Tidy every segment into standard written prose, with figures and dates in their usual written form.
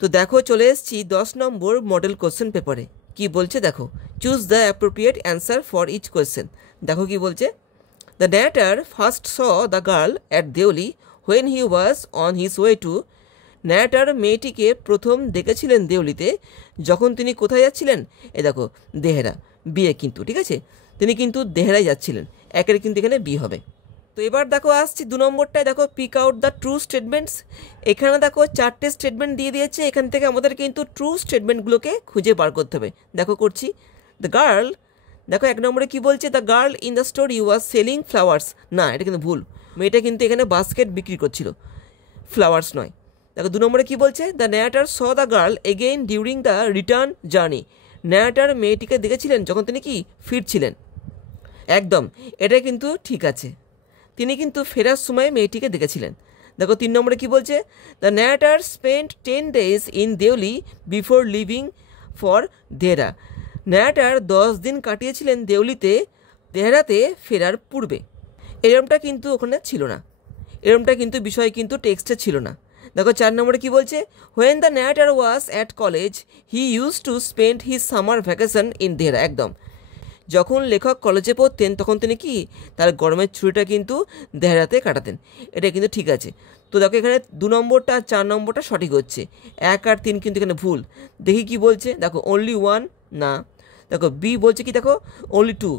তো দেখো চলে এসেছি 10 নম্বর মডেল কোশ্চেন পেপারে। কি বলছে দেখো, choose the appropriate answer for each question. দেখো কি বলছে, the narrator first saw the girl at Deoli when he was on his way to. narrator মেয়েটিকে প্রথম দেখেছিলেন দেউলিতে যখন তিনি কোথায় যাচ্ছিলেন? এ দেখো দেহেরা, বিয়ে কিন্তু, ঠিক আছে, তিনি কিন্তু দেহেরায় যাচ্ছিলেন, একের কিন্তু এখানে বি হবে। তো এবার দেখো আসছি 2 নম্বরটায়। দেখো pick out the true statements. এখানে দেখো 4টে স্টেটমেন্ট দিয়ে দিয়েছে, এখান থেকে আমাদের কিন্তু ট্রু স্টেটমেন্টগুলোকে খুঁজে বার করতে হবে। দেখো করছি। দ্য গার্ল, দেখো 1 নম্বরে কি বলছে, the girl in the story was selling flowers. না, এটা কিন্তু ভুল, মেয়েটা কিন্তু এখানে বাস্কেট বিক্রি করছিল, ফ্লাওয়ার্স নয়। দেখো 2 নম্বরে কি বলছে, the narrator saw the girl again during the return journey. narrator মেয়েটিকে দেখেছিলেন যখন তিনি কি ফিরছিলেন, একদম এটা কিন্তু ঠিক আছে, তিনি কিন্তু ফেরার সময় মেয়েটিকে দেখেছিলেন। দেখো 3 নম্বরে কি বলছে, the narrator spent 10 days in Deoli before leaving for Dehra. narrator 10 দিন কাটিয়েছিলেন দেউলিতে দেহরাতে ফেরার পূর্বে। এরমটা কিন্তু ওখানে ছিল না, এরমটা কিন্তু বিষয় কিন্তু টেক্সটে ছিল না। দেখো 4 নম্বরে কি বলছে, when the narrator was at college he use to spend his summer vacation in Dehra. একদম, যখন লেখক কলেজে পড়তেন তখন তিনি কি তার গরমের ছুটিটা কিন্তু দেহরাতে কাটাতেন, এটা কিন্তু ঠিক আছে। তো দেখো এখানে 2 নম্বরটা আর 4 নম্বরটা সঠিক হচ্ছে, 1 আর 3 কিন্তু এখানে ভুল। দেখি কি বলছে, দেখো অনলি 1 না, দেখো বি বলছে কি, দেখো অনলি 2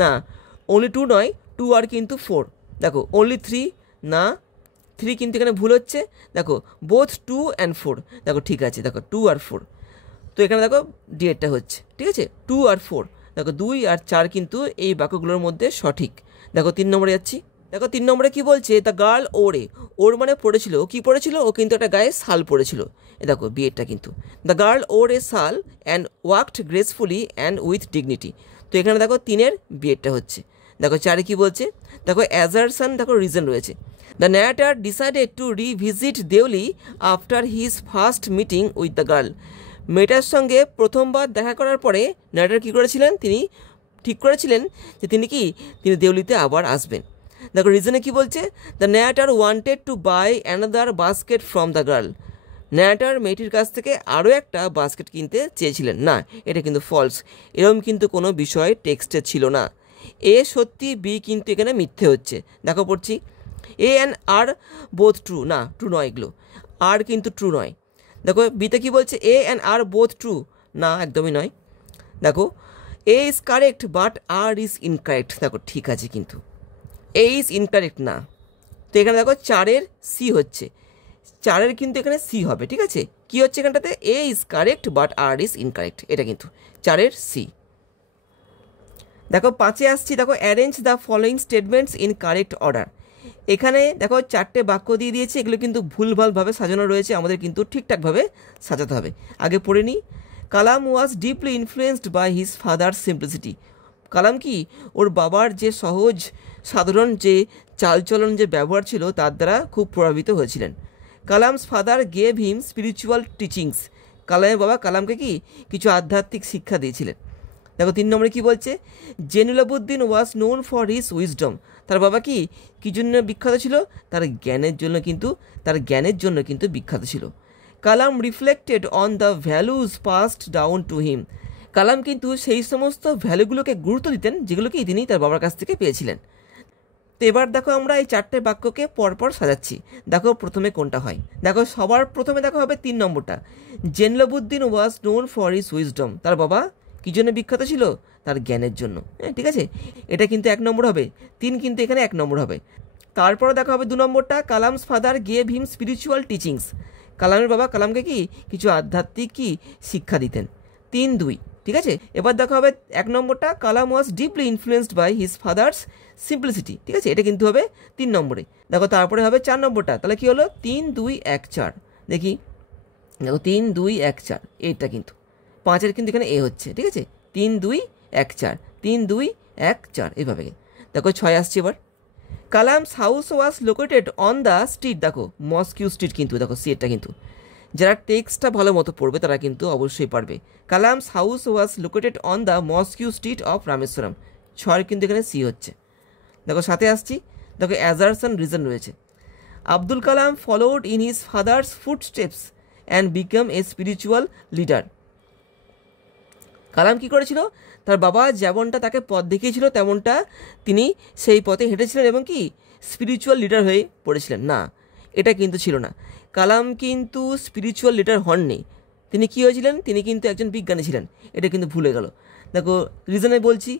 না, অনলি 2 নয়, 2 আর কিন্তু 4। দেখো অনলি 3 না, 3 কিন্তু এখানে ভুল হচ্ছে। দেখো বোথ 2 অ্যান্ড 4, দেখো ঠিক আছে, দেখো 2 আর 4। তো এখানে দেখো ডিএডটা হচ্ছে, ঠিক আছে, 2 আর 4। দেখো 2 আর 4 কিন্তু এই বাক্যগুলোর মধ্যে সঠিক। দেখো 3 নম্বরে যাচ্ছি। দেখো 3 নম্বরে কি বলছে, দ্য গার্ল ওরে। ওর মানে পড়েছিল, ও কি পড়েছিল, ও কিন্তু একটা গায়ে শাল পড়েছিল। এ দেখো বিয়েটা কিন্তু, দ্য গার্ল ওর এ শাল and walked gracefully and with dignity. তো এখানে দেখো 3-এর বিয়েটা হচ্ছে। দেখো 4-এ কি বলছে, দেখো অ্যাজারশন, দেখো রিজন রয়েছে। The narrator decided to revisit Deoli after his first meeting with the girl. মেয়েটার সঙ্গে প্রথমবার দেখা করার পরে narrator কী করেছিলেন, তিনি ঠিক করেছিলেন যে তিনি দেউলিতে আবার আসবেন। দেখো রিজনে কি বলছে, the narrator wanted to buy another basket from the girl. narrator মেয়েটির কাছ থেকে আরও একটা বাস্কেট কিনতে চেয়েছিলেন। না, এটা কিন্তু ফলস, এরকম কিন্তু কোনো বিষয় টেক্সটে ছিল না। এ সত্যি, বি কিন্তু এখানে মিথ্যে হচ্ছে। দেখো পড়ছি, এ অ্যান্ড আর বোথ ট্রু। না, ট্রু নয় এগুলো, আর কিন্তু ট্রু নয়। দেখো বিতে কি বলছে, A and R both true. না, একদমই নয়। দেখো A is correct but R is incorrect. দেখো ঠিক আছে, কিন্তু এ ইজ ইনকারেক্ট না। তো এখানে দেখো 4-এর সি হচ্ছে, 4-এর কিন্তু এখানে সি হবে, ঠিক আছে। কি হচ্ছে এখানটাতে, A is correct but R is incorrect, এটা কিন্তু 4-এর সি। দেখো 5-এ আসছি। দেখো arrange the following statements in correct order. এখানে দেখো 4টে বাক্য দিয়ে দিয়েছে, এগুলো কিন্তু ভুলভালভাবে সাজানো রয়েছে, আমাদের কিন্তু ঠিকঠাকভাবে সাজাতে হবে। আগে পড়ে নিই। Kalam was deeply influenced by his father's simplicity. Kalam কি ওর বাবার যে সহজ সাধারণ যে চালচলন, যে ব্যবহার ছিল, তার দ্বারা খুব প্রভাবিত হয়েছিলেন। Kalam's father gave him spiritual teachings. কালামের বাবা কালামকে কি কিছু আধ্যাত্মিক শিক্ষা দিয়েছিলেন। দেখো 3 নম্বরে কি বলছে, Jainulabdeen was known for his wisdom. তার বাবা কি জন্য বিখ্যাত ছিল, তার জ্ঞানের জন্য কিন্তু বিখ্যাত ছিল। Kalam reflected on the values passed down to him. Kalam কিন্তু সেই সমস্ত ভ্যালুগুলোকে গুরুত্ব দিতেন যেগুলো কি তিনি তার বাবার কাছ থেকে পেয়েছিলেন। তো এবার দেখো আমরা এই 4টে বাক্যকে পরপর সাজাচ্ছি। দেখো প্রথমে কোনটা হয়। দেখো সবার প্রথমে দেখো হবে 3 নম্বরটা, Jainulabdeen was known for his wisdom. তার বাবা কী জন্য বিখ্যাত ছিল, তার জ্ঞানের জন্য। হ্যাঁ ঠিক আছে, এটা কিন্তু 1 নম্বর হবে, 3 কিন্তু এখানে 1 নম্বর হবে। তারপরে দেখা হবে 2 নম্বরটা, Kalam's father gave him spiritual teachings. কালামের বাবা কালামকে কিছু আধ্যাত্মিক শিক্ষা দিতেন। 3-2, ঠিক আছে। এবার দেখা হবে 1 নম্বরটা, Kalam was deeply influenced by his father's simplicity, ঠিক আছে, এটা কিন্তু হবে 3 নম্বরে। দেখো তারপরে হবে 4 নম্বরটা, তাহলে কি হলো, 3-2-1-4। দেখি, দেখো 3-2-1-4, এইটা কিন্তু 5-এর কিন্তু এখানে এ হচ্ছে, ঠিক আছে, 3-2-1-4, 3-2-1-4, এইভাবে। দেখো 6 আসছে এবার, Kalam's house was located on the street. দেখো মস্কিউ স্ট্রিট কিন্তু, দেখো সি এটা কিন্তু, যারা টেক্সটটা ভালো মতো পড়বে তারা কিন্তু অবশ্যই পারবে। Kalam's house was located on the mosque street of Rameswaram. 6 কিন্তু এখানে সি হচ্ছে। দেখো 7-এ আসছি। দেখো অ্যাজারশন রিজন রয়েছে, Abdul Kalam followed in his father's footsteps. And became a spiritual leader. Kalam কী করেছিল, তার বাবা যেমনটা তাকে পথ দেখিয়েছিল তেমনটা তিনি সেই পথে হেঁটেছিলেন এবং কি স্পিরিচুয়াল লিডার হয়ে পড়েছিলেন। না, এটা কিন্তু ছিল না। কালাম কিন্তু স্পিরিচুয়াল লিডার হননি। তিনি কী হয়েছিলেন, তিনি কিন্তু একজন বিজ্ঞানী ছিলেন। এটা কিন্তু ভুলে গেল। দেখো রিজনে বলছি,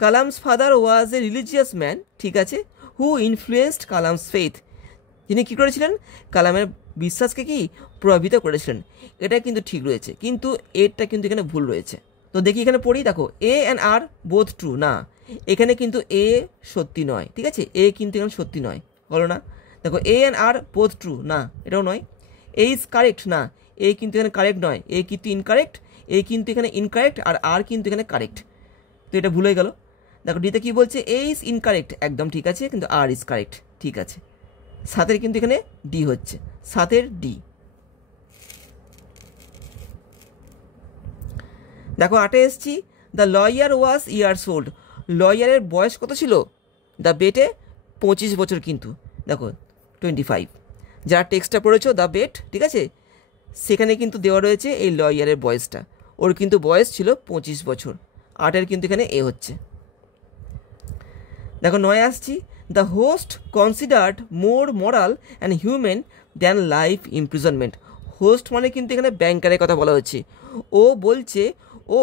Kalam's father was A religious man, ঠিক আছে, হু ইনফ্লুয়েন্সড কালামস ফেথ। তিনি কী করেছিলেন, কালামের বিশ্বাসকে কি প্রভাবিত করেছিলেন। এটা কিন্তু ঠিক রয়েছে, কিন্তু এটা কিন্তু এখানে ভুল রয়েছে। তো দেখি এখানে পড়ি, দেখো A and R both true. না, এখানে কিন্তু এ সত্যি নয়, ঠিক আছে, এ কিন্তু এখানে সত্যি নয়, বলো না। দেখো A and R both true, না এটাও নয়। এ ইজ কারেক্ট, না এ কিন্তু এখানে কারেক্ট নয়, এ কিন্তু ইনকারেক্ট, এ কিন্তু এখানে ইনকারেক্ট, আর কিন্তু এখানে কারেক্ট। তো এটা ভুল হয়ে গেল। দেখো ডিতে কী বলছে, এ ইজ ইনকারেক্ট, একদম ঠিক আছে, কিন্তু আর ইজ কারেক্ট, ঠিক আছে। সাতের কিন্তু এখানে ডি হচ্ছে, সাতের ডি। দেখো আটে এসছি, the lawyer was years old. লয়ারের বয়স কত ছিল, দ্য বেটে 25 বছর, কিন্তু দেখো 25। যারা টেক্সটটা পড়েছো দ্য বেট, ঠিক আছে, সেখানে কিন্তু দেওয়া রয়েছে এই লয়ারের বয়সটা, ওর কিন্তু বয়স ছিল 25 বছর। আটের কিন্তু এখানে এ হচ্ছে। দেখো নয় আসছি, the host considered more moral and human than life imprisonment. Host মানে কিন্তু এখানে ব্যাংকারের কথা বলা হচ্ছে। ও বলছে, ও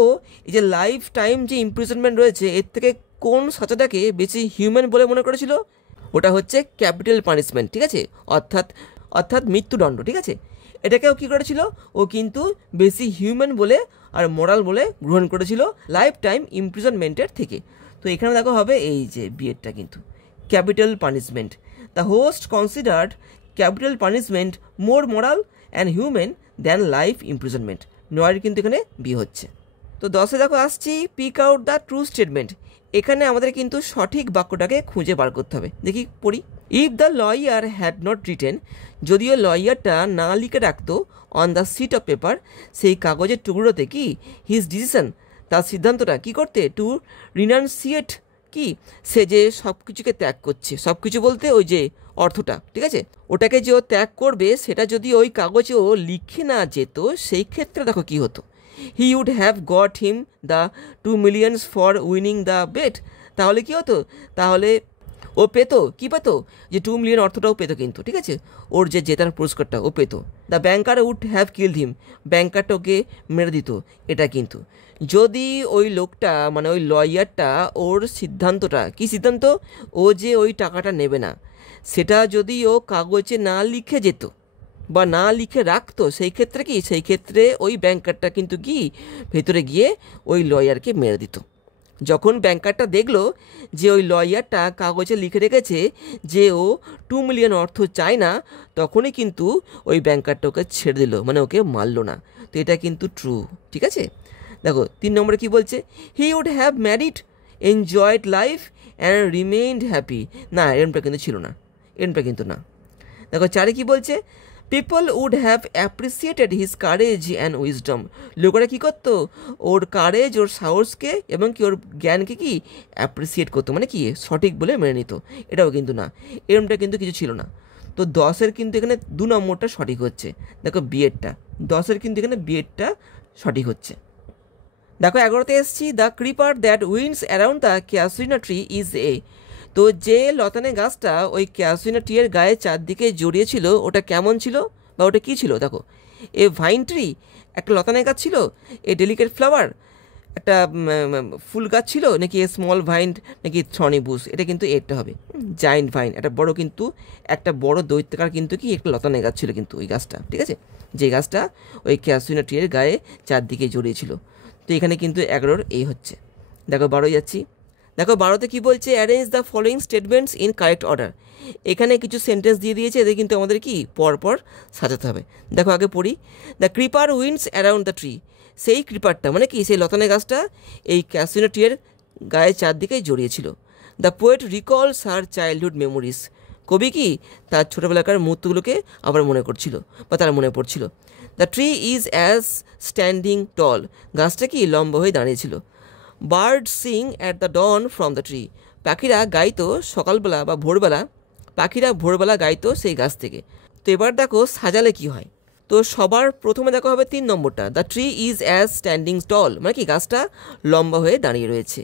এই যে লাইফ টাইম যে ইমপ্রিজনমেন্ট রয়েছে এর থেকে কোন সাজাটাকে বেশি হিউম্যান বলে মনে করেছিল, ওটা হচ্ছে ক্যাপিটাল পানিশমেন্ট, ঠিক আছে, অর্থাৎ মৃত্যুদণ্ড, ঠিক আছে। এটাকেও কী করেছিল, ও কিন্তু বেশি হিউম্যান বলে আর মোরাল বলে গ্রহণ করেছিল লাইফ টাইম ইমপ্রিজনমেন্টের থেকে। তো এখানে দেখো হবে এই যে বিয়েরটা কিন্তু capital punishment. The host considered capital punishment more moral and human than life imprisonment. নয়ের কিন্তু এখানে বি হচ্ছে। তো 10-এ দেখো আসছি, pick out the true statement. এখানে আমাদের কিন্তু সঠিক বাক্যটাকে খুঁজে বার করতে হবে। দেখি পড়ি, if the lawyer had not written, যদিও লয়ারটা না লিখে রাখতো on the sheet of paper, সেই কাগজের টুকরোতে কি হিজ ডিসিশন, তার সিদ্ধান্তটা কি করতে, টু রিনাউন্সিয়েট, কি সে যে সব কিছুকে ত্যাগ করছে, সব কিছু বলতে ওই যে অর্থটা, ঠিক আছে, ওটাকে যে ও ত্যাগ করবে সেটা যদি ওই কাগজে ও লিখে না যেত, সেই ক্ষেত্রে দেখো কী হতো, he would have got him the 2 million for winning the bet. তাহলে কী হতো, তাহলে ও পেতো, কী পেতো, যে 2 million অর্থটাও পেতো কিন্তু, ঠিক আছে, ওর যে জেতার পুরস্কারটা ও পেতো। The banker would have killed him, ব্যাংকারটা ওকে মেরে দিত। এটা কিন্তু যদি ওই লোকটা মানে ওই লয়ারটা ওর সিদ্ধান্তটা, কি সিদ্ধান্ত, ও যে ওই টাকাটা নেবে না, সেটা যদি ও কাগজে না লিখে যেত বা না লিখে রাখতো, সেই ক্ষেত্রে কি, সেই ক্ষেত্রে ওই ব্যাংকারটা কিন্তু কি ভেতরে গিয়ে ওই লয়ারকে মেরে দিত। যখন ব্যাংকারটা দেখলো যে ওই লয়ারটা কাগজে লিখে রেখেছে যে ও 2 million অর্থ চায় না, তখনই কিন্তু ওই ব্যাংকারটা ওকে ছেড়ে দিল, মানে ওকে মারলো না। তো এটা কিন্তু ট্রু, ঠিক আছে। দেখো 3 নম্বরে কি বলছে, he would have married, enjoyed life and remained happy. না, এরমটা কিন্তু ছিল না, এরমটা কিন্তু না। দেখো 4-এ কি বলছে, people would have appreciated his courage and wisdom. লোকেরা কী করতো, ওর কারেজ, ওর সাহসকে এবং কি ওর জ্ঞানকে কি অ্যাপ্রিসিয়েট করতো, মানে কি সঠিক বলে মেনে নিত। এটাও কিন্তু না, এরমটা কিন্তু কিছু ছিল না। তো 10-এর কিন্তু এখানে 2 নম্বরটা সঠিক হচ্ছে। দেখো বিয়েরটা, 10-এর কিন্তু এখানে বিয়েরটা সঠিক হচ্ছে। দেখো 11-তে এসছি, the creeper that winds around the casuarina tree is A. তো যে লতানে গাছটা ওই ক্যাসুইনা ট্রিয়ের গায়ে চারদিকে জড়িয়েছিল, ওটা কেমন ছিল বা ওটা কী ছিল, দেখো এ ভাইন ট্রি, একটা লতানে গাছ ছিল, এ ডেলিকেট ফ্লাওয়ার, একটা ফুল গাছ ছিল, নাকি এ স্মল ভাইন, নাকি থ্রনি বুশ। এটা কিন্তু একটা হবে জায়েন্ট ভাইন, একটা বড় দৈত্যাকার কিন্তু কি একটা লতানে গাছ ছিল কিন্তু ওই গাছটা, ঠিক আছে, যে গাছটা ওই ক্যাসুইনা ট্রিয়ের গায়ে চারদিকে জড়িয়েছিল। তো এখানে কিন্তু 11-র এই হচ্ছে। দেখো 12 যাচ্ছি, দেখো 12-তে কী বলছে, arrange the following statements in correct order. এখানে কিছু সেন্টেন্স দিয়ে দিয়েছে, এদের কিন্তু আমাদের কি পরপর সাজাতে হবে। দেখো আগে পড়ি, the creeper winds around the tree. সেই ক্রিপারটা মানে কি সেই লতানে গাছটা এই ক্যাসিনো ট্রিয়ের গায়ে চারদিকেই জড়িয়েছিল। The poet recalls her childhood memories. কবি কি তার ছোটোবেলাকার মুহূর্তগুলোকে আবার মনে করছিল বা তার মনে পড়ছিল। The tree is as standing tall. গাছটা কি লম্বা হয়ে দাঁড়িয়েছিল। Bird sing at the dawn from the tree. পাখিরা গাইতো সকালবেলা বা ভোরবেলা, পাখিরা ভোরবেলা গাইতো সেই গাছ থেকে। তো এবার দেখো সাজালে কি হয়। তো সবার প্রথমে দেখা হবে 3 নম্বরটা, the tree is as standing tall, মানে কি গাছটা লম্বা হয়ে দাঁড়িয়ে রয়েছে।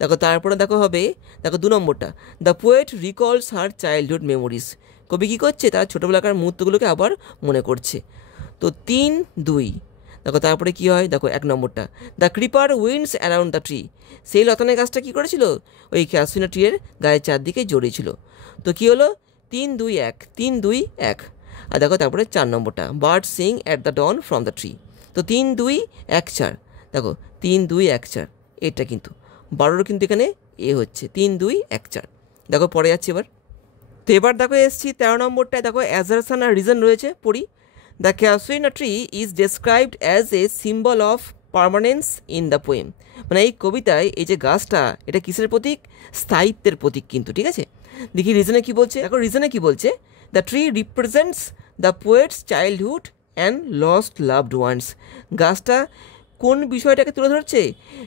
দেখো তারপরে দেখো হবে, দেখো 2 নম্বরটা, the poet recalls her childhood memories, কবি কী করছে, তার ছোটোবেলাকার মুহূর্তগুলোকে আবার মনে করছে। তো 3, 2। দেখো তারপরে কি হয়, দেখো 1 নম্বরটা, the creeper winds around the tree, সেই লতানে গাছটা কী করেছিল, ওই ক্যাসিনো ট্রিয়ের গায়ের চারদিকে জড়িয়েছিল। তো কী হলো, 3, 2, 1, 3, 2, 1। আর দেখো তারপরে 4 নম্বরটা, bird sing at the dawn from the tree. তো 3, 2, 1, 4। দেখো 3, 2, 1, 4, এটা কিন্তু 12 কিন্তু এখানে এ হচ্ছে 3, 2, 1, 4। দেখো পরে যাচ্ছে এবার। তো এবার দেখো এসছি 13 নম্বরটায়, দেখো অ্যাজারশন আর রিজন রয়েছে, পড়ি। The casino tree is described as a symbol of permanence in the poem, মানে এই কবিতায় এই যে গাছটা, এটা কিসের প্রতীক, স্থায়িত্বের প্রতীক কিন্তু, ঠিক আছে। দেখি রিজনে কি বলছে, দেখো রিজনে কি বলছে, the tree represents the poet's childhood and lost loved ones, গাছটা কোন বিষয়টাকে তুলে ধরছে,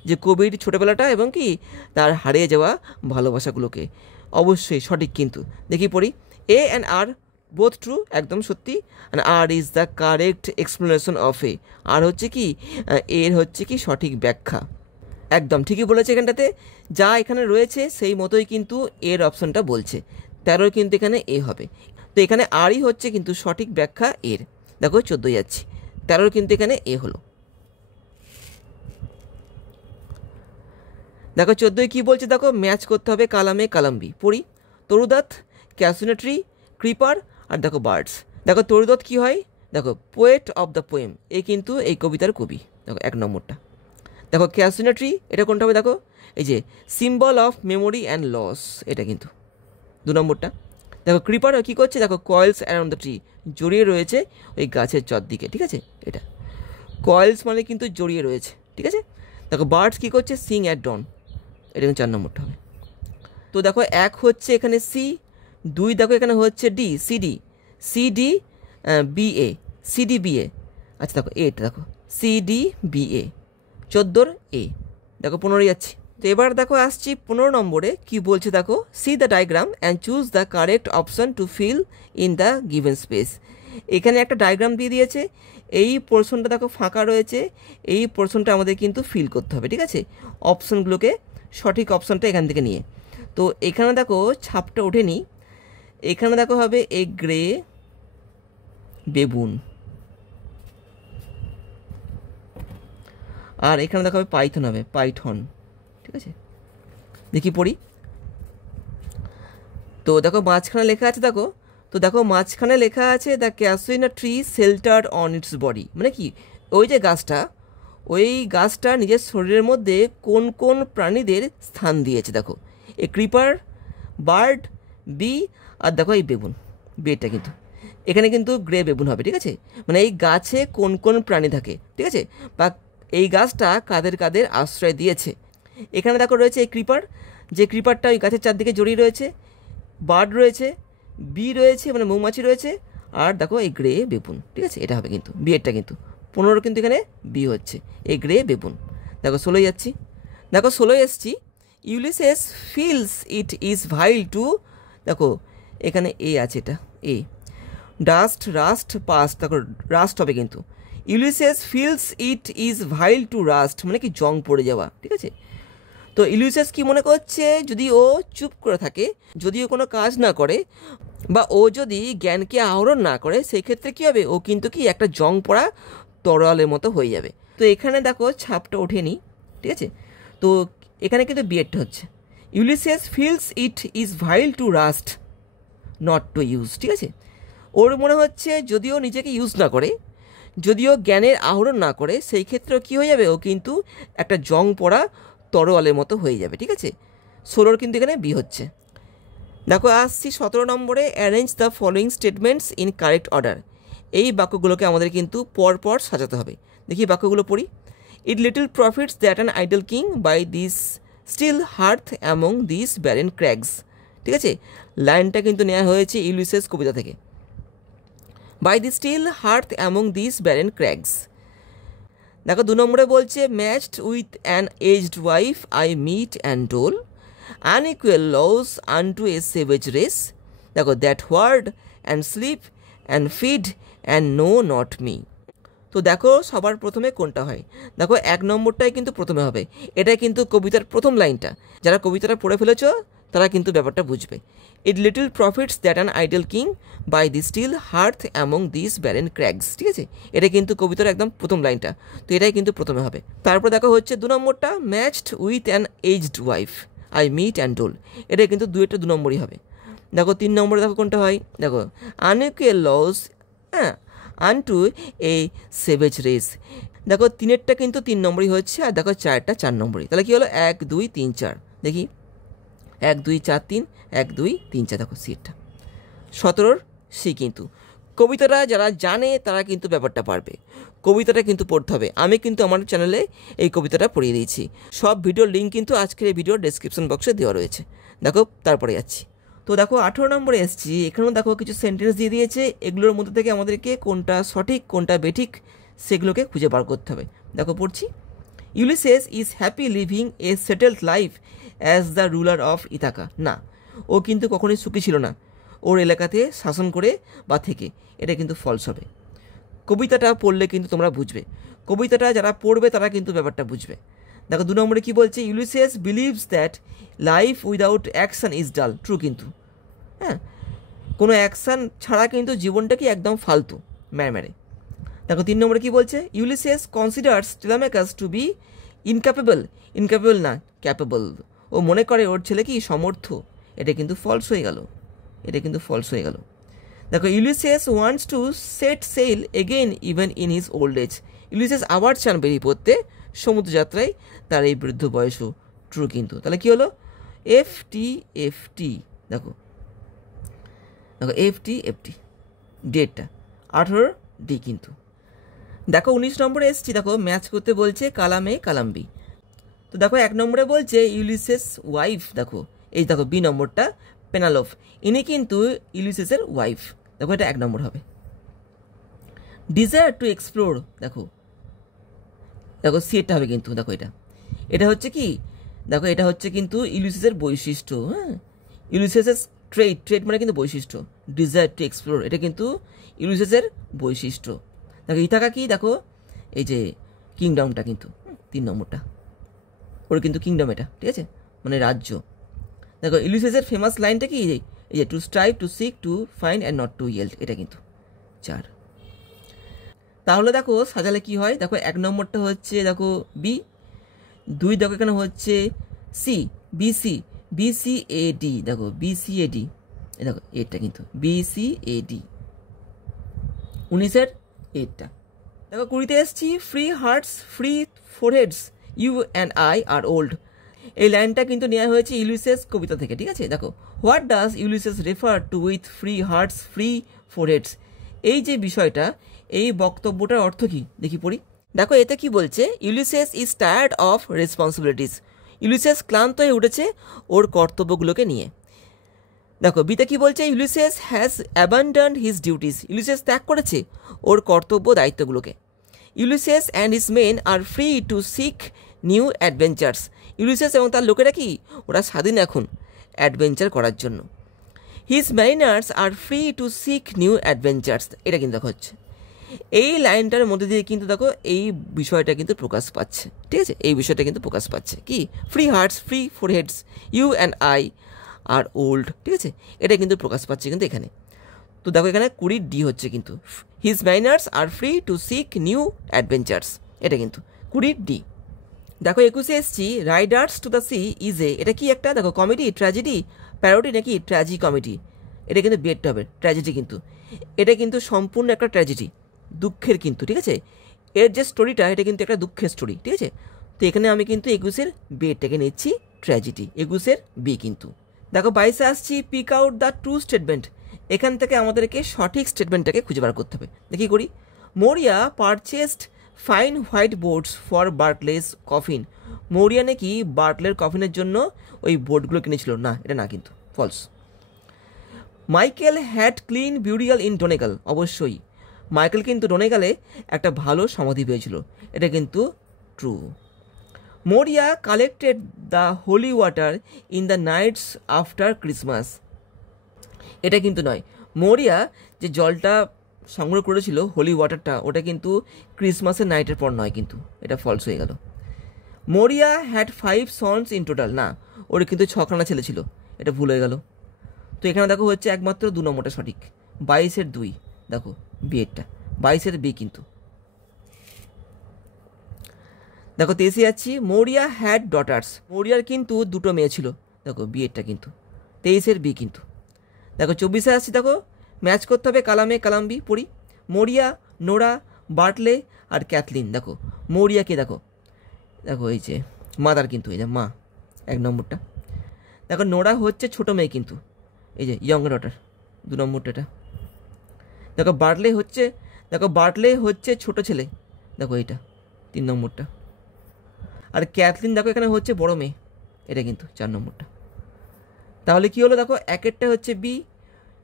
যে কবির ছোটোবেলাটা এবং কি তার হারিয়ে যাওয়া ভালোবাসাগুলোকে। অবশ্যই সঠিক কিন্তু, দেখি পড়ি। A and R both true, একদম সত্যি। And R is the correct explanation of A, আর হচ্ছে কি এর হচ্ছে কি সঠিক ব্যাখ্যা, একদম ঠিকই বলেছে। এখানটাতে যা এখানে রয়েছে সেই মতোই কিন্তু এর অপশনটা বলছে, 13 কিন্তু এখানে এ হবে। তো এখানে আরই হচ্ছে কিন্তু সঠিক ব্যাখ্যা এর। দেখো 14 যাচ্ছি, 13 কিন্তু এখানে এ হলো। দেখো 14 কী বলছে, দেখো ম্যাচ করতে হবে কালামে কালাম্বি, পড়ি। তরুদত্ত, ক্যাসিনো ট্রি, ক্রিপার, আর দেখো বার্ডস। দেখো তরুদত্ত কী হয়, দেখো পোয়েট অফ দ্য পোয়েম, এ কিন্তু এই কবিতার কবি, দেখো 1 নম্বরটা। দেখো ক্যাসিনো ট্রি, এটা কোনটা হবে, দেখো এই যে symbol of memory and loss, এটা কিন্তু 2 নম্বরটা। দেখো ক্রিপার কী করছে, দেখো কয়েলস অ্যারাউন্ড দ্য ট্রি, জড়িয়ে রয়েছে ওই গাছের চরদিকে, ঠিক আছে, এটা কয়েলস মানে কিন্তু জড়িয়ে রয়েছে, ঠিক আছে। দেখো বার্ডস কী করছে, সিং অ্যাট ডন, এটা কিন্তু 4 নম্বরটা হবে। তো দেখো 1 হচ্ছে এখানে সি, 2 দেখো এখানে হচ্ছে D, CD, CD BA, CD BA. আচ্ছা দেখো এটা দেখো সিডি বিএ, 14 এ। দেখো 15 যাচ্ছি। তো এবার দেখো আসছি 15 নম্বরে, কি বলছে দেখো, see the diagram and choose the correct option to fill in the given space. এখানে একটা ডায়াগ্রাম দিয়ে দিয়েছে, এই পোর্শনটা দেখো ফাঁকা রয়েছে, এই পোর্শনটা আমাদের কিন্তু ফিল করতে হবে, ঠিক আছে, অপশনগুলোকে সঠিক অপশনটা এখান থেকে নিয়ে। তো এখানে দেখো ছাপটা ওঠেনি, এখানে দেখো হবে এ গ্রে বেগুন, আর এখানে দেখো হবে পাইথন, হবে পাইথন, ঠিক আছে। দেখি পড়ি। তো দেখো মাঝখানে লেখা আছে, দেখো তো দেখো মাঝখানে লেখা আছে the casino tree শেল্টার্ড on it's body, মানে কি ওই যে গাছটা, ওই গাছটা নিজের শরীরের মধ্যে কোন কোন প্রাণীদের স্থান দিয়েছে, দেখো এ ক্রিপার, বার্ড, বি, আর দেখো এই বেগুন, বেটা কিন্তু এখানে কিন্তু গ্রে বেগুন হবে, ঠিক আছে, মানে এই গাছে কোন কোন প্রাণী থাকে, ঠিক আছে, বা এই গাছটা কাদের কাদের আশ্রয় দিয়েছে। এখানে দেখো রয়েছে এই ক্রিপার, যে ক্রিপারটা ওই গাছের চারদিকে জড়িয়ে রয়েছে, বার্ড রয়েছে, বি রয়েছে মানে মৌমাছি রয়েছে, আর দেখো এই গ্রে বেগুন, ঠিক আছে, এটা হবে কিন্তু বিয়েরটা কিন্তু 15 কিন্তু এখানে বি হচ্ছে এই গ্রে বেগুন। দেখো 16 যাচ্ছি, দেখো 16 এসছি, Ulysses feels it is vile to, দেখো এখানে এ আছে, এটা এ, ডাস্ট রাস্ট পাস্ট, দেখো রাস্ট হবে কিন্তু, Ulysses feels it is vile to rust, মানে কি জং পড়ে যাওয়া, ঠিক আছে। তো ইউলিসেস কি মনে করছে, যদি ও চুপ করে থাকে, যদি ও কোনো কাজ না করে, বা ও যদি জ্ঞানকে আহরণ না করে, সেই ক্ষেত্রে কী হবে, ও কিন্তু কি একটা জং পড়া তরলের মতো হয়ে যাবে। তো এখানে দেখো ছাপটা ওঠেনি, ঠিক আছে, তো এখানে কিন্তু বিয়েরটা হচ্ছে, Ulysses feels it is vile to rust not to use, ঠিক আছে। ওর মনে হচ্ছে যদিও নিজেকে ইউজ না করে, যদিও জ্ঞানের আহরণ না করে, সেই ক্ষেত্রেও কী হয়ে যাবে, ও কিন্তু একটা জং পড়া তরোয়ালের মতো হয়ে যাবে, ঠিক আছে। 16 কিন্তু এখানে বি হচ্ছে। দেখো আসছি 17 নম্বরে, arrange the following statements in correct order. এই বাক্যগুলোকে আমাদের কিন্তু পরপর সাজাতে হবে। দেখি বাক্যগুলো পড়ি। It little profits that an idle king by this still hearth among this barren crags, ঠিক আছে, লাইনটা কিন্তু নেওয়া হয়েছে ইউলিসেস কবিতা থেকে, by the still hearth among this barren crags. দেখো 2 নম্বরে বলছে, matched with an aged wife I mete and dole unequal laws unto a savage race, দেখো that hoard and sleep and feed and know not me. তো দেখো সবার প্রথমে কোনটা হয়, দেখো 1 নম্বরটাই কিন্তু প্রথমে হবে। এটা কিন্তু কবিতার প্রথম লাইনটা, যারা কবিতাটা পড়ে ফেলেছ তারা কিন্তু ব্যাপারটা বুঝবে। It little profits that an idle king by the still hearth among this barren crags, ঠিক আছে, এটা কিন্তু কবিতার একদম প্রথম লাইনটা, তো এটাই কিন্তু প্রথমে হবে। তারপর দেখো হচ্ছে 2 নম্বরটা, matched with an aged wife I mete and dole, এটা কিন্তু 2 নম্বরই হবে। দেখো 3 নম্বরে দেখো কোনটা হয়, দেখো আনইকুয়াল লস আনটু এ সেভেজ রেস, দেখো 3টা কিন্তু 3 নম্বরই হচ্ছে, আর দেখো 4টা 4 নম্বরই, তাহলে কি হলো 1 2 3 4, দেখি 1 2 4 3 1 2 3 4, দেখো সিটটা 17 সি। কিন্তু কবিতাটা যারা জানে তারা কিন্তু ব্যাপারটা পারবে, কবিতাটা কিন্তু পড়তে হবে। আমি কিন্তু আমার চ্যানেলে এই কবিতাটা পড়িয়ে দিয়েছি, সব ভিডিওর লিঙ্ক কিন্তু আজকের এই ভিডিওর ডেসক্রিপশন বক্সে দেওয়া রয়েছে। দেখো তারপরে যাচ্ছি, তো দেখো 18 নম্বরে এসেছি, এখানেও দেখো কিছু সেন্টেন্স দিয়ে দিয়েছে, এগুলোর মধ্যে থেকে আমাদেরকে কোনটা সঠিক কোনটা বেঠিক সেগুলোকে খুঁজে বার করতে হবে। দেখো পড়ছি, Ulysses is happy living A settled life as the ruler of Ithaca, না, ও কিন্তু কখনোই সুখী ছিল না ওর এলাকাতে শাসন করে বা থেকে, এটা কিন্তু ফলস হবে। কবিতাটা পড়লে কিন্তু তোমরা বুঝবে, কবিতাটা যারা পড়বে তারা কিন্তু ব্যাপারটা বুঝবে। দেখো 2 নম্বরে কী বলছে, Ulysses believes that life without action is ডাল, ট্রু কিন্তু, হ্যাঁ, কোনো অ্যাকশান ছাড়া কিন্তু জীবনটা কি একদম ফালতু, ম্যারে। দেখো 3 নম্বরে কী বলছে, Ulysses considers Telemachus to be incapable না ক্যাপেবল, ও মনে করে ওর ছেলে কি সমর্থ, এটা কিন্তু ফলস হয়ে গেল, এটা কিন্তু ফলস হয়ে গেল। দেখো Ulysses wants to set sail again even in his old age, Ulysses আবার চান বেরিয়ে পড়তে সমুদ্রযাত্রায় তার এই বৃদ্ধ বয়সও, ট্রু কিন্তু, তাহলে কী হলো এফটি, দেখো এফটি ডেটটা 18 ডি কিন্তু। দেখো 19 নম্বরে এসেছি, দেখো ম্যাচ করতে বলছে কালামে কালাম্বি, তো দেখো 1 নম্বরে বলছে ইউলিসেস ওয়াইফ, দেখো এই দেখো বি নম্বরটা পেনালোফ, ইনি কিন্তু ইউলিসেসের ওয়াইফ, দেখো এটা 1 নম্বর হবে। ডিজায়ার টু এক্সপ্লোর, দেখো সিএটা হবে কিন্তু, দেখো এটা হচ্ছে কি, দেখো এটা হচ্ছে কিন্তু ইউলিসেসের বৈশিষ্ট্য, হ্যাঁ, ইউলিসেসের ট্রেড মানে কিন্তু বৈশিষ্ট্য, ডিজায়ার টু এক্সপ্লোর এটা কিন্তু ইউলিসেসের বৈশিষ্ট্য। দেখো ইথাকা কি, দেখো এই যে কিংডমটা কিন্তু 3 নম্বরটা, ওর কিন্তু কিংডম এটা, ঠিক আছে, মানে রাজ্য। দেখো ইউলিসেসের ফেমাস লাইনটা কি, এই যে to strive to seek to find and not to yield, এটা কিন্তু 4। তাহলে দেখো সাজালে কি হয়, দেখো 1 নম্বরটা হচ্ছে দেখো বি, 2 দেখো এখানে হচ্ছে সি, বিসিএডি, দেখো বিসিএডি, দেখো এরটা কিন্তু বিসিএডি 19-এর এরটা। দেখো 20-তে এসছি, free hearts free foreheads you and I are old, এই লাইনটা কিন্তু নেওয়া হয়েছে ইউলিসেস কবিতা থেকে, ঠিক আছে। দেখো what does Ulysses refer to with free hearts free foreheads, এই যে বিষয়টা, এই বক্তব্যটার অর্থ কি দেখি পড়ি। দেখো এতে কি বলছে, Ulysses is tired of responsibilities, Ulysses ক্লান্ত হয়ে উঠেছে ওর কর্তব্যগুলোকে নিয়ে। দেখো বিতে কি বলছে, Ulysses has abandoned his duties, Ulysses ত্যাগ করেছে ওর কর্তব্য দায়িত্বগুলোকে। Ulysses and his men are free to seek new adventures, Ulysses এবং তার লোকেরা কি, ওরা স্বাধীন এখন অ্যাডভেঞ্চার করার জন্য। His mariners are free to seek new adventures, এটা কিন্তু দেখো হচ্ছে এই লাইনটার মধ্যে দিয়ে কিন্তু দেখো এই বিষয়টা কিন্তু প্রকাশ পাচ্ছে, ঠিক আছে, এই বিষয়টা কিন্তু প্রকাশ পাচ্ছে কি, free hearts free foreheads you and I are old, ঠিক আছে, এটা কিন্তু প্রকাশ পাচ্ছে কিন্তু এখানে। তো দেখো এখানে 20 ডি হচ্ছে কিন্তু, his mariners are free to seek new adventures, এটা কিন্তু 20 ডি। দেখো 21-এ এসছি, riders to the sea is a, এটা কি একটা, দেখো কমেডি ট্র্যাজেডি প্যারোডি নাকি ট্র্যাজি কমেডি, এটা কিন্তু বেডটা হবে ট্র্যাজেডি কিন্তু, এটা কিন্তু সম্পূর্ণ একটা ট্র্যাজেডি, দুঃখের কিন্তু, ঠিক আছে, এর যে স্টোরিটা এটা কিন্তু একটা দুঃখের স্টোরি, ঠিক আছে। তো এখানে আমি কিন্তু 21-এর বেডটাকে নিচ্ছি ট্র্যাজেডি, 21-এর বি কিন্তু। দেখো 22-এ আসছি, pick out the true statement, এখান থেকে আমাদেরকে সঠিক স্টেটমেন্টটাকে খুঁজে বার করতে হবে, দেখি করি। Maurya purchased fine white boards for Bartley's coffin, Maurya নাকি বার্টলের কফিনের জন্য ওই বোর্ডগুলো কিনেছিল, না এটা না কিন্তু false. Michael had clean burial in Donegal, অবশ্যই মাইকেল কিন্তু ডোনেগালে একটা ভালো সমাধি পেয়েছিল, এটা কিন্তু true. Maurya collected the holy water in the nights after Christmas, এটা কিন্তু নয়, মরিয়া যে জলটা সংগ্রহ করেছিল হোলি ওয়াটারটা, ওটা কিন্তু ক্রিসমাসের নাইটের পর নয়, কিন্তু এটা ফলস হয়ে গেল। মরিয়া হ্যাড 5 সন্স ইন টোটাল, না, ওর কিন্তু 6খানা ছেলে ছিল, এটা ভুল হয়ে গেল। তো এখানে দেখো হচ্ছে একমাত্র 2 নম্বরটা সঠিক, 22-এর 2, দেখো বিয়েরটা 22-এর বি কিন্তু। দেখো 23-এ যাচ্ছি, মরিয়া হ্যাড ডটার্স, মরিয়ার কিন্তু 2টো মেয়ে ছিল, দেখো বিয়েরটা কিন্তু 23-এর বি কিন্তু। দেখো 24-এ আসছি, দেখো ম্যাচ করতে হবে, কালামে কালাম্বি পড়ি। মরিয়া, নোরা, বার্টলে আর ক্যাথলিন। দেখো মরিয়াকে দেখো, দেখো এই যে মাদার কিন্তু, এই যে মা 1 নম্বরটা। দেখো নোরা হচ্ছে ছোটো মেয়ে কিন্তু, এই যে ইয়ং ডটার 2 নম্বরটা এটা। দেখো বার্টলে হচ্ছে ছোটো ছেলে, দেখো এইটা 3 নম্বরটা। আর ক্যাথলিন দেখো এখানে হচ্ছে বড় মেয়ে, এটা কিন্তু 4 নম্বরটা। তাহলে কি হলো, দেখো 1-এরটা হচ্ছে বি,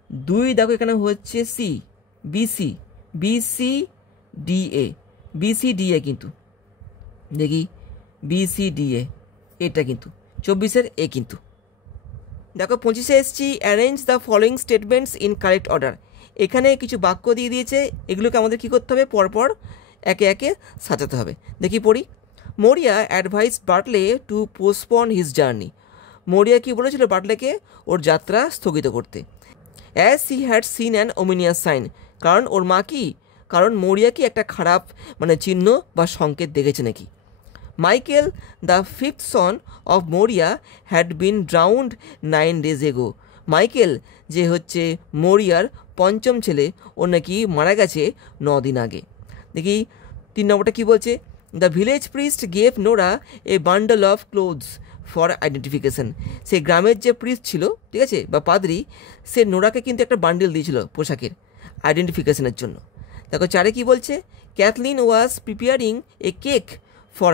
2 দেখো এখানে হচ্ছে সি, বিসি ডিএ কিন্তু, দেখি বিসিডিএ এটা কিন্তু 24-এর এ কিন্তু। দেখো 25-এ এসছি, arrange the following statements in correct order. এখানে কিছু বাক্য দিয়ে দিয়েছে, এগুলোকে আমাদের কী করতে হবে, পরপর একে একে সাজাতে হবে। দেখি পড়ি। Maurya advise Bartley to postpone his journey. Maurya কি বলেছিল বার্টলেকে ওর যাত্রা স্থগিত করতে। As he had seen an ominous sign, কারণ ওর মা কি, কারণ মরিয়া কি একটা খারাপ চিহ্ন বা সংকেত দেখেছে নাকি। Michael the 5th son of Maurya had been drowned 9 days ago। মাইকেল যে হচ্ছে মরিয়ার 5ম ছেলে, ও নাকি মারা গেছে 9 দিন আগে। দেখি 3 নম্বরটা কী বলছে, the village priest gave Nora a bundle of clothes for identification. সে গ্রামের যে প্রিস্ট ছিল, ঠিক আছে, বা পাদ্রি, সে নোরাকে কিন্তু একটা বান্ডেল দিয়েছিল পোশাকের আইডেন্টিফিকেশনের জন্য। দেখো 4-এ কী বলছে, Cathleen was preparing a cake for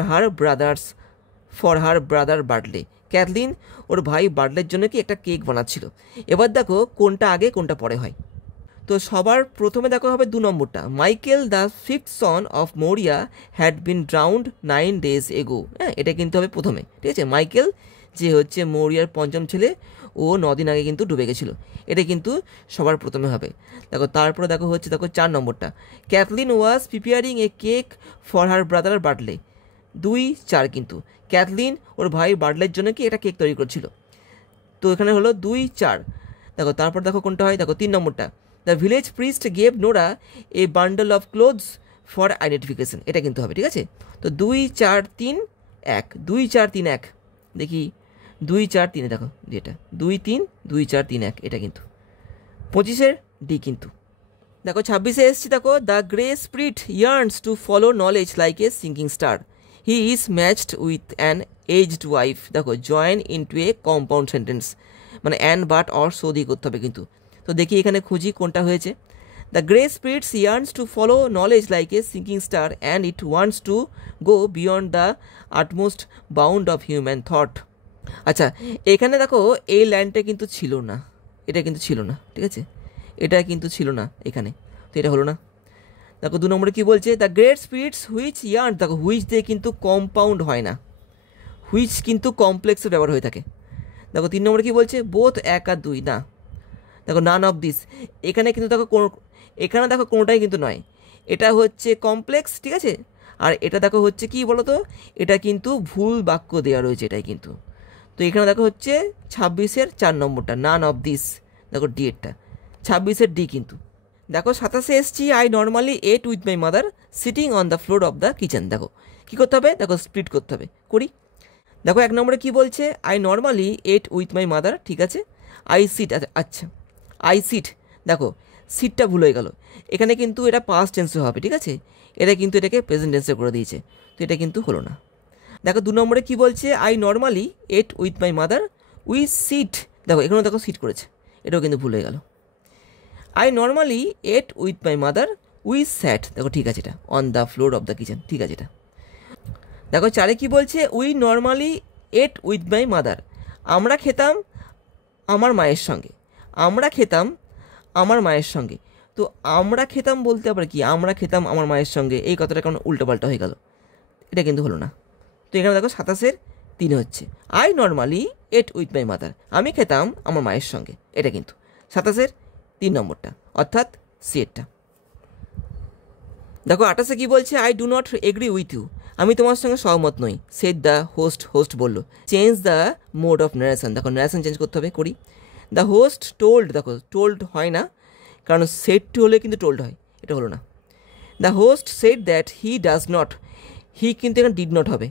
her brother Bartley. Cathleen ওর ভাই বার্টলের জন্য কি একটা কেক বানাচ্ছিল। এবার দেখো কোনটা আগে কোনটা পরে হয়। তো সবার প্রথমে দেখো হবে 2 নম্বরটা, Michael the 5th son of Maurya had been drowned 9 days ago। হ্যাঁ, এটা কিন্তু হবে প্রথমে, ঠিক আছে। মাইকেল যে হচ্ছে মরিয়ার 5ম ছেলে, ও 9 দিন আগে কিন্তু ডুবে গেছিলো, এটা কিন্তু সবার প্রথমে হবে। দেখো তারপরে দেখো হচ্ছে, দেখো 4 নম্বরটা, Cathleen was preparing a cake for her brother Bartley. 2-4 কিন্তু, ক্যাথলিন ওর ভাই বার্টলের জন্য কি একটা কেক তৈরি করছিল। তো এখানে হলো 2-4। দেখো তারপর দেখো কোনটা হয়, দেখো 3 নম্বরটা, the village priest gave Nora a bundle of clothes for identification, এটা কিন্তু হবে, ঠিক আছে। তো 2-4-3-1, 2-4-3-1, দেখি 2-4-3, দেখো যেটা 2-3-2-4-3-1, এটা কিন্তু 25-এর ডি কিন্তু। দেখো 26-এ এসছি, দেখো the grey spirit yearns to follow knowledge like a sinking star. He is matched with an aged wife. দেখো join into a compound sentence, and but or so দিয়ে করতে হবে কিন্তু। তো দেখি এখানে খুঁজি কোনটা হয়েছে। The grey spirits yearns to follow knowledge like a sinking star and it wants to go beyond the utmost bound of human thought. আচ্ছা, এখানে দেখো এই লাইনটা কিন্তু ছিল না, এটা কিন্তু ছিল না, ঠিক আছে, এটা কিন্তু ছিল না এখানে, তো এটা হলো না। দেখো 2 নম্বরে কী বলছে, the great spirits which yarn. দেখো হুইচ দিয়ে কিন্তু কম্পাউন্ড হয় না, হুইচ কিন্তু কমপ্লেক্সের ব্যবহার হয়ে থাকে। দেখো 3 নম্বরে কী বলছে, বোথ 1 আর 2, না। দেখো নান অফ দিস, এখানে কিন্তু দেখো এখানে দেখো কোনোটাই কিন্তু নয়, এটা হচ্ছে কমপ্লেক্স, ঠিক আছে। আর এটা দেখো হচ্ছে কি বলো তো, এটা কিন্তু ভুল বাক্য দেওয়া রয়েছে, এটাই কিন্তু। তো এখানে দেখো হচ্ছে 26-এর 4 নম্বরটা, নান অফ দিস, দেখো ডি এরটা 26-এর ডি কিন্তু। দেখো 27-এ এসছি, I normally ate with my mother sitting on the floor of the kitchen. দেখো কী করতে হবে, দেখো স্প্লিট করতে হবে, করি। দেখো 1 নম্বরে কী বলছে, I normally ate with my mother, ঠিক আছে। আই সিট, আচ্ছা আই সিট, দেখো সিটটা ভুল হয়ে গেল, এখানে কিন্তু এটা পাস্ট টেন্সে হবে, ঠিক আছে, এটা কিন্তু এটাকে প্রেজেন্ট টেন্সে করে দিয়েছে, তো এটা কিন্তু হলো না। দেখো 2 নম্বরে কী বলছে, I normally ate with my mother we seat. দেখো এখানেও দেখো সিট করেছে, এটাও কিন্তু ভুল হয়ে গেল। I normally ate with my mother we sat, দেখো ঠিক আছে, এটা on the floor of the kitchen, ঠিক আছে এটা। দেখো 4-এ কী বলছে, we normally ate with my mother. আমরা খেতাম আমার মায়ের সঙ্গে, আমরা খেতাম আমার মায়ের সঙ্গে। তো আমরা খেতাম বলতে আবার কি, আমরা খেতাম আমার মায়ের সঙ্গে, এই কথাটা কেমন উল্টোপাল্টা হয়ে গেল, এটা কিন্তু হলো না। তো এখানে দেখো 27-এর 3 হচ্ছে, I normally ate with my mother, আমি খেতাম আমার মায়ের সঙ্গে, এটা কিন্তু 27-এর 3 নম্বরটা, অর্থাৎ সি এরটা। দেখো 28-এ কী বলছে, I do not agree with you, আমি তোমার সঙ্গে সহমত নই। সেড দ্য হোস্ট, হোস্ট বললো। Change the mode of narration, দেখো ন্যারেশন চেঞ্জ করতে হবে, করি। দ্য হোস্ট টোল্ড, দেখো টোল্ড হয় না, কারণ সেড টু হলে কিন্তু টোল্ড হয়, এটা হলো না। The host said that he does not, he কিন্তু এখানে ডিড নট হবে।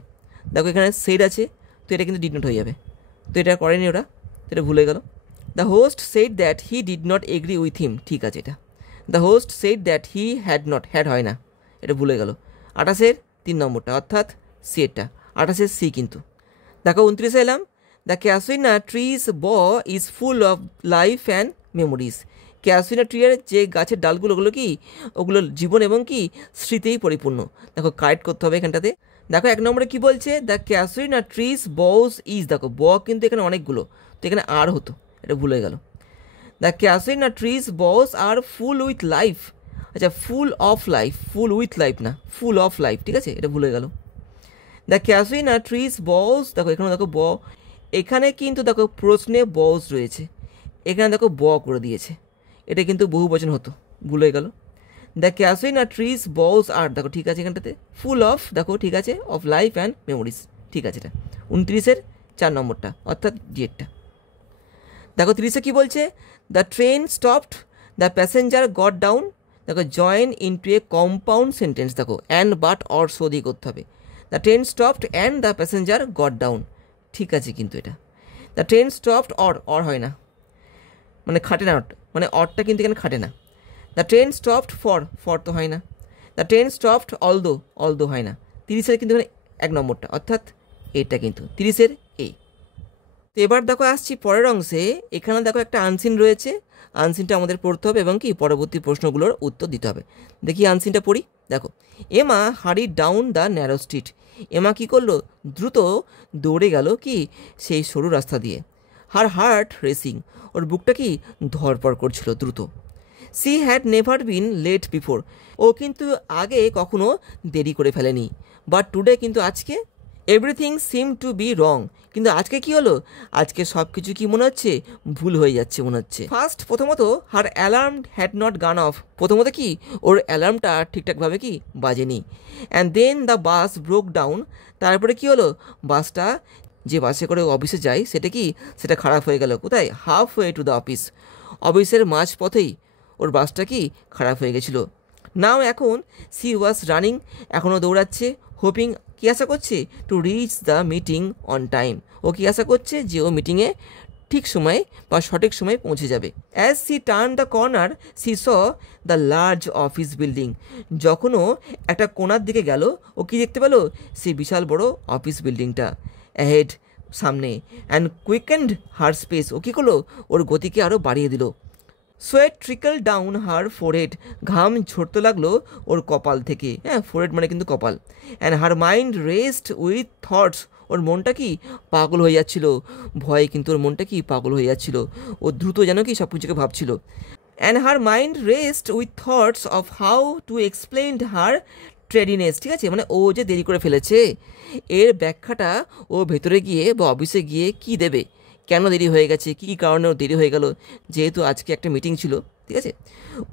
দেখো এখানে সেড আছে, তো এটা কিন্তু ডিড নট হয়ে যাবে, তো এটা করেনি ওরা, তো এটা ভুলে গেল। The host said that he did not agree with him, ঠিক আছে এটা। The host said that he had not, had হয় না, এটা ভুলে গেল। 28-এর 3 নম্বরটা, অর্থাৎ সি এরটা। 28-এর সি কিন্তু। দেখো 29-এ এলাম, the casuarina trees bough is full of life and memories. Casuarina ট্রিয়ের যে গাছের ডালগুলো, ওগুলো কি, ওগুলো জীবন এবং কি স্মৃতিই পরিপূর্ণ। দেখো কারেক্ট করতে হবে এখানটাতে। দেখো 1 নম্বরে কি বলছে, the casuarina trees boss is, দেখো ব কিন্তু এখানে অনেকগুলো, তো এখানে আর হতো, এটা ভুলে গেল। The casuarina trees boughs are full with life, আচ্ছা full of life, full with life না, ফুল অফ লাইফ, ঠিক আছে, এটা ভুলে গেল। দ্য ক্যাসুইনা ট্রিজ বস, দেখো এখানে দেখো ব, এখানে কিন্তু দেখো প্রশ্নে বস রয়েছে, এখানে দেখো ব করে দিয়েছে, এটা কিন্তু বহু বচন হতো, ভুলে গেল। দ্য ক্যাসুইনা ট্রিজ বস আর, দেখো ঠিক আছে এখানটাতে, ফুল অফ, দেখো ঠিক আছে, অফ লাইফ অ্যান্ড মেমোরিজ, ঠিক আছে এটা। 29-এর 4 নম্বরটা, অর্থাৎ ডিএডটা। দেখো 30-এ কী বলছে, the train stopped, the passenger got down, দেখো join into a compound sentence, দেখো অ্যান্ড বাট অর সো দিয়ে করতে হবে। The train stopped and the passenger got down, ঠিক আছে কিন্তু এটা। দ্য ট্রেন স্টপড অর হয় না, মানে খাটে না, মানে অরটা কিন্তু এখানে খাটে না। দ্য ট্রেন স্টপড ফর তো হয় না। দ্য ট্রেন স্টপড অলদো হয় না। 30-এর কিন্তু এখানে 1 নম্বরটা, অর্থাৎ এটা কিন্তু 30-এর এ। তো এবার দেখো আসছি পরের অংশে, এখানে দেখো একটা আনসিন রয়েছে, আনসিনটা আমাদের পড়তে হবে এবং কি পরবর্তী প্রশ্নগুলোর উত্তর দিতে হবে। দেখি আনসিনটা পড়ি। দেখো, এমা হারি ডাউন দ্য ন্যারো স্ট্রিট, এমা কী করলো, দ্রুত দৌড়ে গেল কি সেই সরু রাস্তা দিয়ে। হার হার্ট রেসিং, ওর বুকটা কি ধরপড় করছিল দ্রুত। She had never been late before, ও কিন্তু আগে কখনো দেরি করে ফেলেনি। বাট টুডে, কিন্তু আজকে, everything seem to be wrong, কিন্তু আজকে কি হলো, আজকে সব কিছু কি মনে হচ্ছে ভুল হয়ে যাচ্ছে মনে হচ্ছে। ফার্স্ট, প্রথমত her alarm had not gone off, প্রথমত কি ওর অ্যালার্মটা ঠিকঠাকভাবে কি বাজেনি। And then the bus broke down, তারপরে কি হলো, বাসটা, যে বাসে করে অফিসে যায় সেটা খারাপ হয়ে গেল। কোথায়, half way to the office, অফিসের মাঝ পথেই ওর বাসটা কি খারাপ হয়ে গেছিলো। নাও এখন, সি ওয়াজ রানিং, এখনও দৌড়াচ্ছে। হোপিং, কী আশা করছে, to reach the meeting on time, ও কী আশা করছে যে ও মিটিংয়ে ঠিক সময়ে বা সঠিক সময়ে পৌঁছে যাবে। As she turn the corner she saw the large office building, যখন ও একটা কোণার দিকে গেল, ও কী দেখতে পেল, সেই বিশাল বড় অফিস বিল্ডিংটা। অ্যাহেড, সামনে। অ্যান্ড কুইকেন্ড হার স্পেস, ও কী করলো, ওর গতিকে আরও বাড়িয়ে দিল। Sweat trickle down her forehead, ঘাম ঝরতে লাগলো ওর কপাল থেকে, হ্যাঁ ফোরহেড মানে কিন্তু কপাল। And her mind rest with thoughts, ওর মনটা কি পাগল হয়ে যাচ্ছিল, ভয়ে কিন্তু ওর মনটা কি পাগল হয়ে যাচ্ছিল, ও দ্রুত যেন কি সব কিছুকে ভাবছিল। And her mind rest with thoughts of how to explain her tardiness, ঠিক আছে, মানে ও যে দেরি করে ফেলেছে এর ব্যাখ্যাটা ও ভেতরে গিয়ে বা অফিসে গিয়ে কি দেবে, কেন দেরি হয়ে গেছে, কী কারণে ওর দেরি হয়ে গেল, যেহেতু আজকে একটা মিটিং ছিল, ঠিক আছে।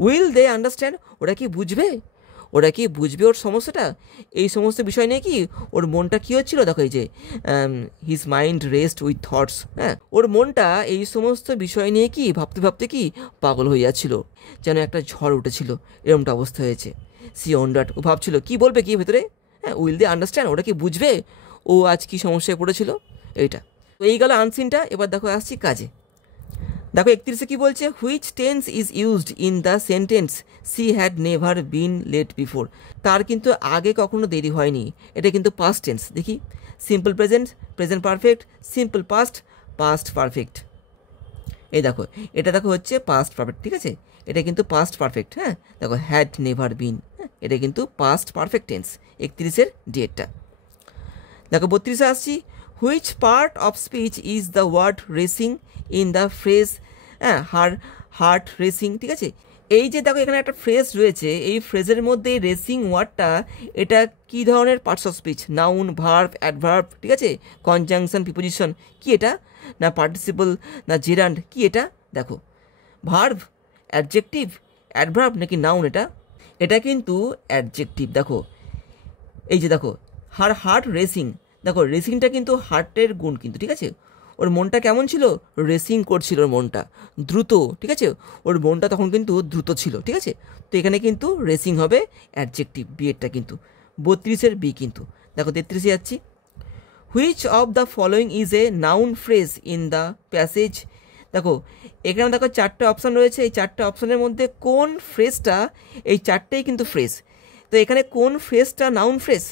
উইল দে আন্ডারস্ট্যান্ড, ওরা কি বুঝবে, ওর সমস্যাটা, এই সমস্ত বিষয় নিয়ে কি ওর মনটা কী হচ্ছিল, দেখো এই যে his mind rest with thoughts, হ্যাঁ ওর মনটা এই সমস্ত বিষয় নিয়ে কি ভাবতে ভাবতে কি পাগল হয়ে যাচ্ছিল, যেন একটা ঝড় উঠেছিল, এরকমটা অবস্থা হয়েছে। সি ওয়ান্ডার্ড, ও ভাবছিল কি বলবে কি ভেতরে, হ্যাঁ উইল দে আন্ডারস্ট্যান্ড, ওরা কি বুঝবে ও আজ কী সমস্যায় পড়েছিল, এইটা। তো এই গেল আনসিনটা। এবার দেখো আসছি কাজে। দেখো 31-এ কী বলছে, which tense is used in the sentence she had never been late before, তার কিন্তু আগে কখনো দেরি হয়নি, এটা কিন্তু পাস্ট টেন্স। দেখি, simple present, present perfect, simple past, past perfect. এই দেখো এটা দেখো হচ্ছে পাস্ট পারফেক্ট, ঠিক আছে, এটা কিন্তু পাস্ট পারফেক্ট। হ্যাঁ দেখো হ্যাড নেভার বিন, এটা কিন্তু পাস্ট পারফেক্ট টেন্স। 31-এর ডেটটা। দেখো 32-এ আসছি, which part of speech is the word racing in the phrase, হ্যাঁ হার হার্ট রেসিং, ঠিক আছে। এই যে দেখো এখানে একটা ফ্রেজ রয়েছে, এই ফ্রেজের মধ্যে রেসিং ওয়ার্ডটা, এটা কি ধরনের parts of speech, noun, verb, adverb, ঠিক আছে, কনজাংশন, প্রিপোজিশন, কি এটা, না পার্টিসিপল, না জেরান্ড, কি এটা, দেখো ভার্ব, অ্যাডজেক্টিভ, অ্যাডভার্ব নাকি নাউন? এটা কিন্তু অ্যাডজেক্টিভ। দেখো এই যে দেখো হার হার্ট রেসিং, দেখো রেসিংটা কিন্তু হার্টের গুণ কিন্তু, ঠিক আছে? ওর মনটা কেমন ছিল? রেসিং করছিল ওর মনটা, দ্রুত, ঠিক আছে? ওর মনটা তখন কিন্তু দ্রুত ছিল, ঠিক আছে? তো এখানে কিন্তু রেসিং হবে অ্যাডজেক্টিভ, বিয়েরটা কিন্তু 32-এর বি কিন্তু। দেখো 33-এ যাচ্ছি। Which of the following is a noun phrase in the passage? দেখো এখানে দেখো 4টে অপশান রয়েছে, এই 4টে অপশানের মধ্যে কোন ফ্রেজটা, এই 4টেই কিন্তু ফ্রেজ, তো এখানে কোন ফ্রেজটা নাউন ফ্রেজ?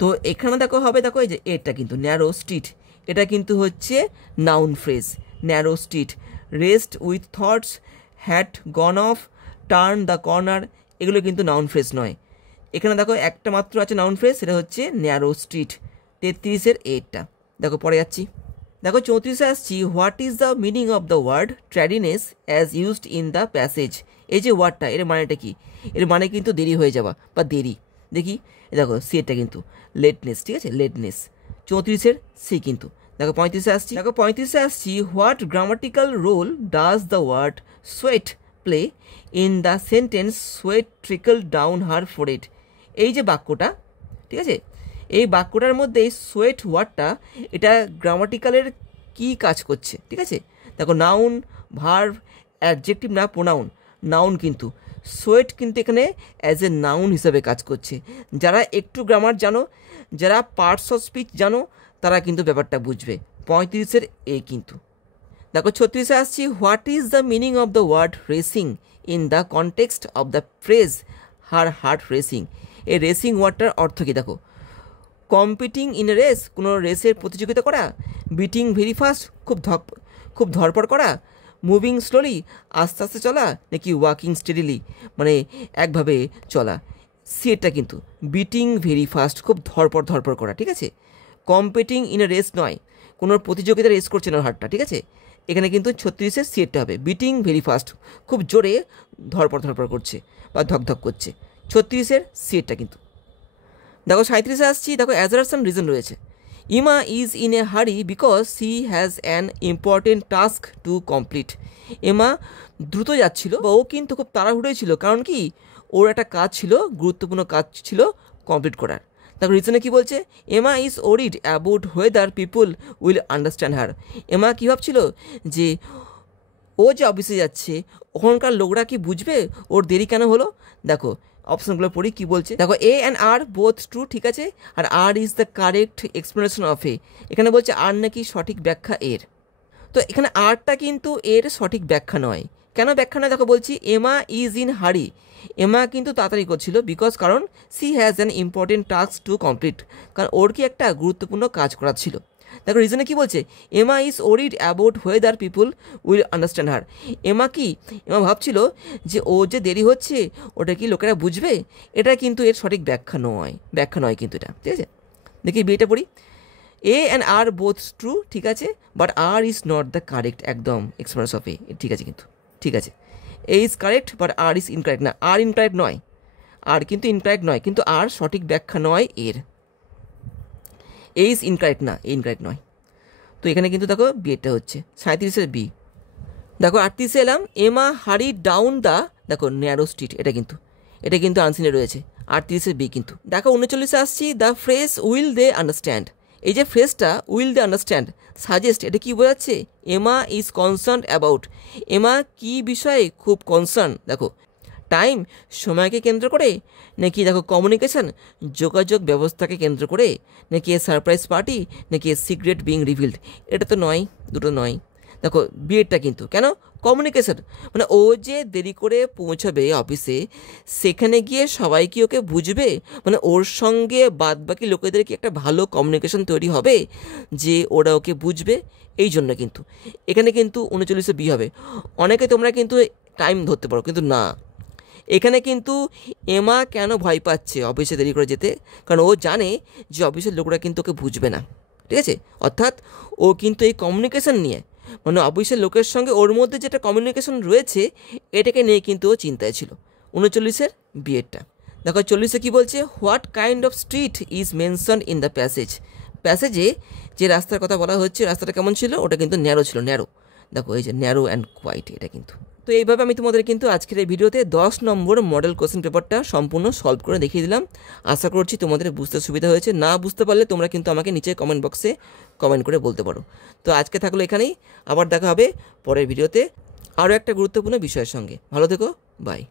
তো এখানে দেখো হবে, দেখো এই যে এটা কিন্তু ন্যারো স্ট্রিট, এটা কিন্তু হচ্ছে noun phrase. Narrow street, rest with thoughts, had gone of, turn the corner, এগুলো কিন্তু নাউন ফ্রেজ নয়। এখানে দেখো একটা মাত্র আছে নাউন ফ্রেজ, সেটা হচ্ছে ন্যারো স্ট্রিট। 33-এর এইটটা। দেখো পরে যাচ্ছি। দেখো 34-এ আসছি। What is the meaning of the word tardiness as used in the passage? এই যে ওয়ার্ডটা, এর মানেটা কি? এর মানে কিন্তু দেরি হয়ে যাওয়া বা দেরি। দেখি দেখো সিটা কিন্তু লেটনেস, ঠিক আছে? লেটনেস 34-এর সি কিন্তু। দেখো 35-এ আসছি। দেখো 35-এ আসছি। What grammatical role does the word sweat play in the sentence sweat trickle down her forehead? এই যে বাক্যটা, ঠিক আছে, এই বাক্যটার মধ্যে এই সোয়েট ওয়ার্ডটা, এটা গ্রামাটিক্যালের কি কাজ করছে? ঠিক আছে, দেখো নাউন, ভার্ব, অ্যাডজেক্টিভ না প্রোনাউন? নাউন কিন্তু। সোয়েট কিন্তু এখানে অ্যাজ এ নাউন হিসাবে কাজ করছে। যারা একটু গ্রামার জানো, যারা পার্টস অফ স্পিচ জানো, তারা কিন্তু ব্যাপারটা বুঝবে। 35-এর এ কিন্তু। দেখো 36-এ আসছি। What is the meaning of the word racing in the context of the phrase her heart racing? এই রেসিং ওয়ার্ডটার অর্থ কী? দেখো কম্পিটিং ইন এ রেস, কোনো রেসের প্রতিযোগিতা করা, বিটিং ভেরি ফাস্ট, খুব ধরপড় করা, মুভিং স্লোলি, আস্তে আস্তে চলা, নাকি ওয়াকিং স্টেডিলি, মানে একভাবে চলা? সিটা কিন্তু বিটিং ভেরি ফাস্ট, খুব ধরপড় করা, ঠিক আছে? কম্পিটিং ইন এ রেস নয়, কোনো প্রতিযোগিতা রেস করছে না হার্টটা, ঠিক আছে? এখানে কিন্তু 36-এর সিটটা হবে বিটিং ভেরি ফাস্ট, খুব জোরে ধরপড় করছে বা ধকধক করছে। 36-এর সিটটা কিন্তু। দেখো 37-এ আসছি। দেখো অ্যাজারশন রিজন রয়েছে। ইমা is in a hurry because she has an important task to complete. Emma দ্রুত যাচ্ছিল বা ও কিন্তু খুব তাড়াহুড়োই ছিল, কারণ কি ওর একটা কাজ ছিল, গুরুত্বপূর্ণ কাজ ছিল কমপ্লিট করার। দেখো রিজনে কি বলছে? Emma is worried about whether people will understand her. Emma কী ভাবছিল যে ও যে অফিসে যাচ্ছে ওখানকার লোকরা কি বুঝবে ওর দেরি কেন হলো? দেখো অপশনগুলো পড়ি কী বলছে। দেখো A and R both true, ঠিক আছে, আর R is the correct explanation of A. এখানে বলছে আর নাকি সঠিক ব্যাখ্যা এর। তো এখানে আরটা কিন্তু এর সঠিক ব্যাখ্যা নয়। কেন ব্যাখ্যা নয়? দেখো বলছি এমা ইজ ইন হারি, এমা কিন্তু তাড়াতাড়ি করছিল, বিকজ কারণ C has an important task to complete, কারণ ওর কি একটা গুরুত্বপূর্ণ কাজ করার ছিল। দেখো রিজনে কি বলছে? Emma is worried about whether people will understand her. Emma ভাবছিল যে ও যে দেরি হচ্ছে ওটা কি লোকেরা বুঝবে। এটা কিন্তু এর সঠিক ব্যাখ্যা নয় কিন্তু এটা, ঠিক আছে? দেখি বিয়েটা পড়ি। A and R both true, ঠিক আছে, but R is not the correct, একদম এক্সপ্রেস অফ এ, ঠিক আছে কিন্তু, ঠিক আছে। A is correct but R is incorrect, না আর ইনকারেক্ট নয়, আর কিন্তু ইনকারেক্ট নয়, কিন্তু আর সঠিক ব্যাখ্যা নয় এর। এ ইজ ইনকারেক্ট, না ইনকারেক্ট নয়। তো এখানে কিন্তু দেখো বিয়েটা হচ্ছে 37-এর বি। দেখো 38-এ এলাম। এমা হারি ডাউন দ্য, দেখো ন্যারো স্ট্রিট, এটা কিন্তু আনসিনে রয়েছে। 38-এর বি কিন্তু। দেখো 39-এ আসছি। The phrase will they understand, এই যে ফ্রেজটা উইল দে আন্ডারস্ট্যান্ড সাজেস্ট, এটা কি বোঝাচ্ছে? Emma is concerned about, Emma কি বিষয়ে খুব কনসার্ন? দেখো টাইম, সময়কে কেন্দ্র করে, নাকি দেখো কমিউনিকেশন, যোগাযোগ ব্যবস্থাকে কেন্দ্র করে, নাকি এ সারপ্রাইজ পার্টি, নাকি এ সিক্রেট বিং রিভিলড? এটা তো নয়, দুটো নয়। দেখো বিয়েটা কিন্তু কেন? কমিউনিকেশন, মানে ও যে দেরি করে পৌঁছাবে অফিসে, সেখানে গিয়ে সবাই কি ওকে বুঝবে? মানে ওর সঙ্গে বাদবাকি লোকেদের কি একটা ভালো কমিউনিকেশন তৈরি হবে যে ওরা ওকে বুঝবে? এই জন্য কিন্তু এখানে কিন্তু 39-এ বি হবে। অনেকে তোমরা কিন্তু টাইম ধরতে পারো, কিন্তু না, এখানে কিন্তু এমা কেন ভয় পাচ্ছে অফিসে দেরি করে যেতে? কারণ ও জানে যে অফিসের লোকরা কিন্তু ওকে বুঝবে না, ঠিক আছে? অর্থাৎ ও কিন্তু এই কমিউনিকেশন নিয়ে, মানে অফিসের লোকের সঙ্গে ওর মধ্যে যেটা কমিউনিকেশন রয়েছে, এটাকে নিয়ে কিন্তু ও চিন্তায় ছিল। 39-এর বিয়েরটা। দেখো 40-এ কী বলছে? What kind of street is mentioned in the প্যাসেজে যে রাস্তার কথা বলা হচ্ছে, রাস্তাটা কেমন ছিল? ওটা কিন্তু ন্যারো ছিল, ন্যারো। দেখো এই যে ন্যারো অ্যান্ড কোয়াইট, এটা কিন্তু। তো এইভাবে আমি তোমাদের কিন্তু আজকের এই ভিডিওতে 10 নম্বর মডেল কোশ্চেন পেপারটা সম্পূর্ণ সলভ করে দেখিয়ে দিলাম। আশা করছি তোমাদের বুঝতে সুবিধা হয়েছে। না বুঝতে পারলে তোমরা কিন্তু আমাকে নিচে কমেন্ট বক্সে কমেন্ট করে বলতে পারো। তো আজকে থাকলো এখানেই, আবার দেখা হবে পরের ভিডিওতে আরও একটা গুরুত্বপূর্ণ বিষয়ের সঙ্গে। ভালো থেকো, বাই।